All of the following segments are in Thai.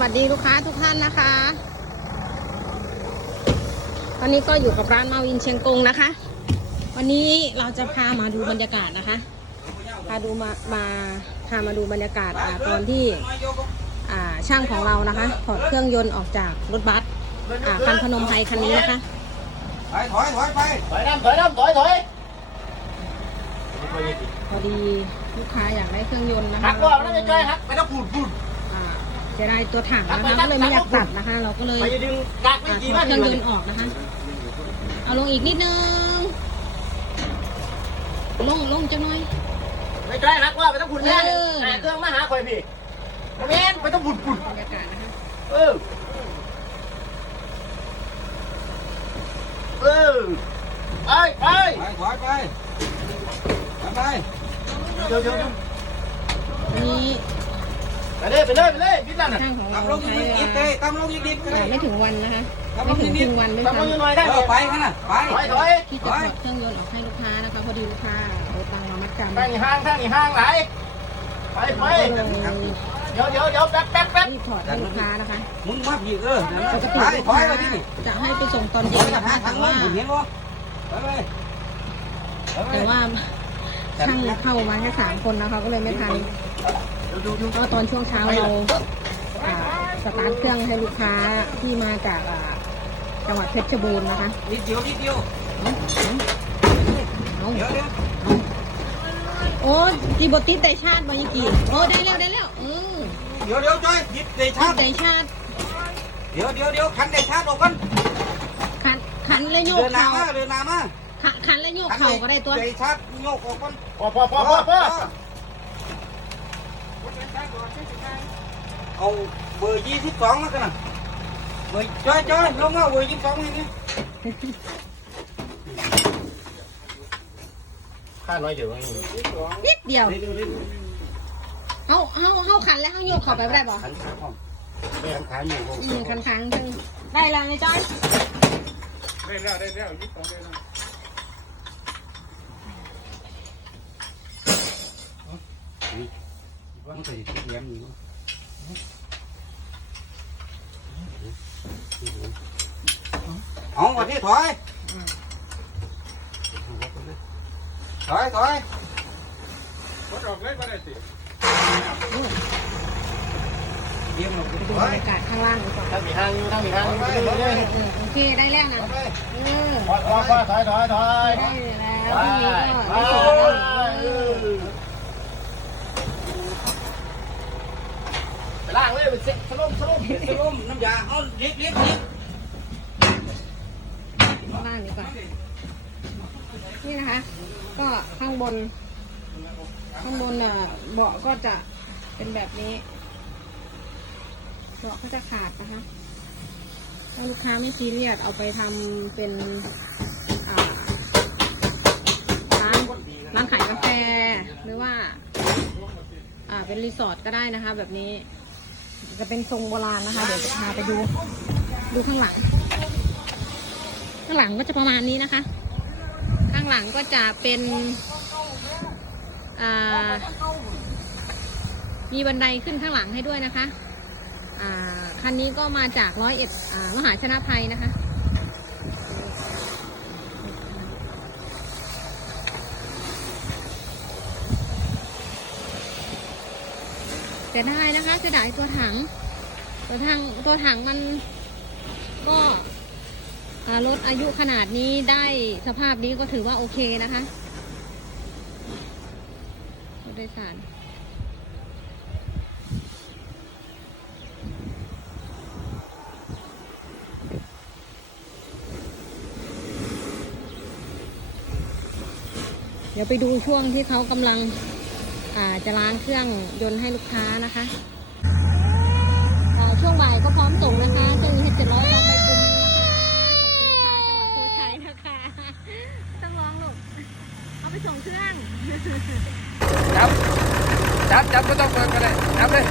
วัสดีลูกค้าทุกท่านนะคะวันนี้ก็อยู่กับร้านมาวินเชียงกงนะคะ วันนี้เราจะพามาดูบรรยากาศนะคะ พาดูมามาพามาดูบรรยากาศอ่าตอนที่อ่าช่างของเรานะคะถอดเครื่องยนต์ออกจากรถบัสอ่าคันพนมไพรคันนี้นะคะไปถอยถอยไปถอยน้ำถอยน้ำถอยถอยพอดีลูกค้าอยากได้เครื่องยนต์นะคะหักว่าไม่ได้ใจหักไปต้องพูดพูด สียดายตัวถังนะคะก็เลยไม่อยากตัดนะคะ เราก็เลยไปดึงกากไม่อ่ากี่ถอบ้าดนเครื่องยนต์ออกนะคะ เอาลงอีกนิดนึง ลงลงจังหน่อย ไม่ใจหักว่าไปต้องพูดแน่แต่เครื่องมาหาคอยพี่แม่นไปต้องพูดพูดบรรยากาศนะคะ เออ เออ ไปไปไปถอยไปไปไปเดี๋ยวเดี๋ยววันนี้ ไปเลยไปเลยไปเลยพี่นั่นน่ะช่างของเราตำลงใช้ยิเวดเลยลาตำลงยิดดิดก็อ่าได้ไม่ถึงวันนะคะไม่ถึงครึ่งวันไม่ต้องทัมานหน่อยได้เออไปขนาดไป ถอยถอยที่จะถอดเครื่องยนต์ออกให้ลูกค้านะคะ พอดีลูกค้าเอาตังค์มามัดจำทางนี้ห้างทางนี้ห้างไหลไปไปก็เลยเดี๋ยวเดี๋ยวเดี๋ยวแป๊บแป๊บแป๊บรีบถอดให้ลูกค้านะคะมึงมาผีเออปกติไปลูกถอยค้าไปที่นี่จะให้ไปส่งตอนถเย็อยนกันะบคะทางแต่ลว่างเห็นบ่ไปไปแต่ว่าช่างเข้ามาแค่สามคนนะคะ ก็เลยไม่ทัน ก็ตอนช่วงเช้าเราสตาร์ทเครื่องให้ลูกค้าที่มาจากจังหวัดเพชรบูรณ์นะคะนิดเดียวนิดเดียวเอาโอ้ดีบติดแต่ชาติบางยี่กี่โอ้ได้แล้วได้แล้วเออเดี๋ยวเดี๋ยวจ้อยยิดเดชาติแต่ชาติ เดี๋ยวเดี๋ยวเดี๋ยวขันเดชาติออกกันขันขันและโยกเดินนาเข่ามาเดินนามาขันขันและโยกเข่าก็ได้ตัวเดชาติโยกออกกันพอพอพอพอ พอเอาเบอร์ยี่สิบสองแล้วกันนะเบอร์จ้อยจ้อยลงเอาเบอร์ยี่สิบสองนี่นี่ข้าน้อยเดี๋ยวนี้นิดเดียวเร็วเร็วเอาเอาเอาขันแล้วเอาโยกเข่าไปไม่ได้ป่ะขันขาของไม่ขันขาอยู่อืมขันขังทั้งได้แล้วไงจ้อยได้แล้วได้แล้วยี่สิบสองได้แล้ว ว่ามันเคยติดเลี้ยงอยู่เอาวันที่ถอยอืมถอยถอยนู่นเลี้ยงเราไปดูถบ ล่างเลยไปเซ็ตสลบสลมน้ำยาเอาเลี้ยงเลี้ยงเลียงข้างล่างดีกว่านี่นะคะ ก็ข้างบน ข้างบนอะเบาะก็จะเป็นแบบนี้ เบาะก็จะขาดนะคะถ้าลูกค้าไม่ซีเรียสเอาไปทำเป็นร้านร้านขายกาแฟหรือว่า อ่าเป็นรีสอร์ทก็ได้นะคะ แบบนี้ จะเป็นทรงโบราณนะคะ เดี๋ยวจะพาไปดู ดูข้างหลัง ข้างหลังก็จะประมาณนี้นะคะ ข้างหลังก็จะเป็นมีบันไดขึ้นข้างหลังให้ด้วยนะคะคันนี้ก็มาจากร้อยเอ็ดมหาชนะภัยนะคะ เสียดายนะคะเสียดายตัวถัง ตัวถังตัวถังมันก็รถอายุขนาดนี้ได้สภาพนี้ก็ถือว่าโอเคนะคะรถโดยสารเดี๋ยวไปดูช่วงที่เขากำลัง จะล้างเครื่องยนต์ให้ลูกค้านะคะช่วงบ่ายก็พร้อมส่งนะคะเครื่องนี้เจ็ดร้อยพร้อมไปกรุงนะคะขอบคุณลูกค้าจังหวัดโพชัยนะคะต้องร้องลูกเอาไปส่งเครื่อง จับ จับ จับไม่ต้องเปิดก็ได้จับเลย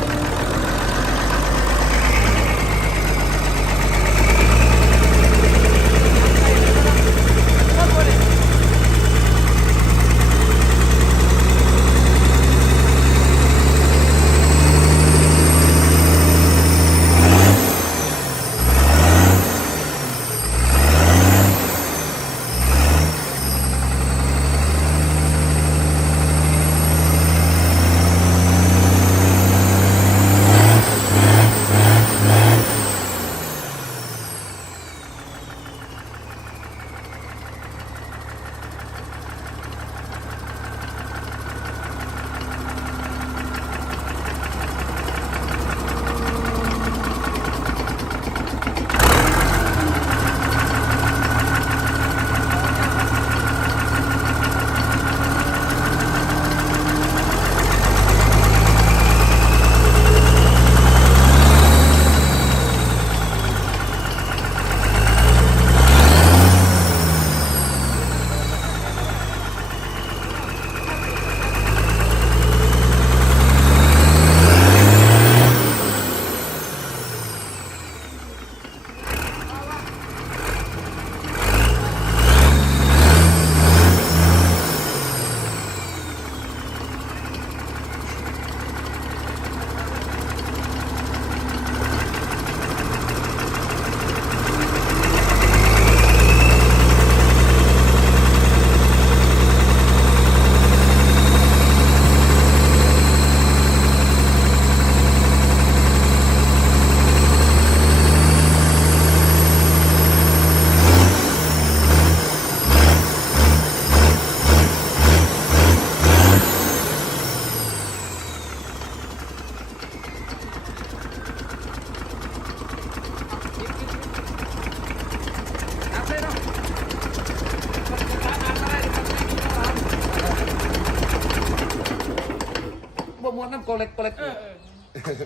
ำโกเล็กโกเล็ก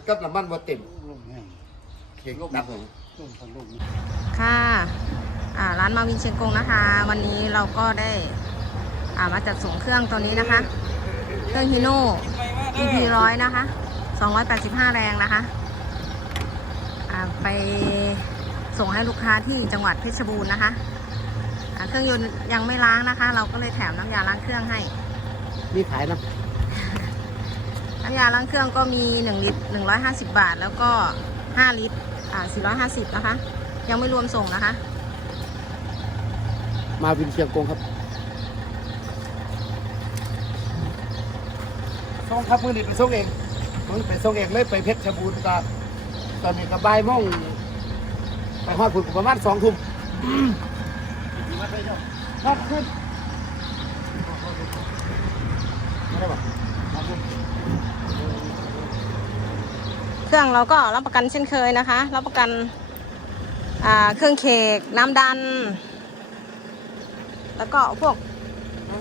กับน้ำมันบ่เต็มเข่งตับผมค่ะอ่าร้านมาวินเชียงกงนะคะ วันนี้เราก็ได้อ่ามาจัดส่งเครื่องตัวนี้นะคะ เครื่องฮิโน่ EP ร้อยนะคะ285 แรงนะคะอ่าไปส่งให้ลูกค้าที่จังหวัดเพชรบูรณ์นะคะอ่าเครื่องยนต์ยังไม่ล้างนะคะ เราก็เลยแถมน้ำยาล้างเครื่องให้ มีขายนะ น้ำยาล้างเครื่องก็มี 1 ลิตร 150 บาท แล้วก็ 5 ลิตร อ่า 450 นะคะ ยังไม่รวมส่งนะคะ มาวินเชียงกงครับส่งครับมือนี่ไปส่งเองมือไปส่งเองเลยไปเพชรบูรณ์ก็ตอนนี้ก็บ่ายโมงไปฮอดพุ่นก็ประมาณสองทุ่มครับขึ้นไม่ได้ปะ เครื่องเราก็รับประกันเช่นเคยนะคะ รับประกันเครื่องเคกน้ำดัน แล้วก็พวก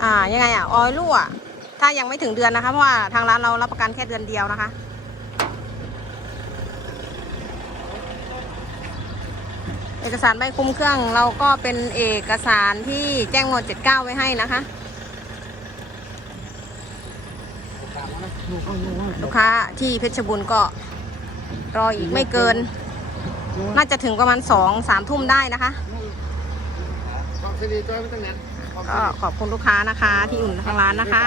อ่ายังไงอะออยล์รั่ว ถ้ายังไม่ถึงเดือนนะคะ เพราะว่าทางร้านเรารับประกันแค่เดือนเดียวนะคะเอกสารใบคุมเครื่องเราก็เป็นเอกสารที่แจ้งหมด 79 ไว้ให้นะคะ ลูกค้าที่เพชรบุรีก็รออีกไม่เกิน น่าจะถึงประมาณสองสามทุ่มได้นะคะความสนิทตัวไม่ต้องนั้นก็ขอบคุณลูกค้านะคะ ที่อุ่นทางร้านนะคะ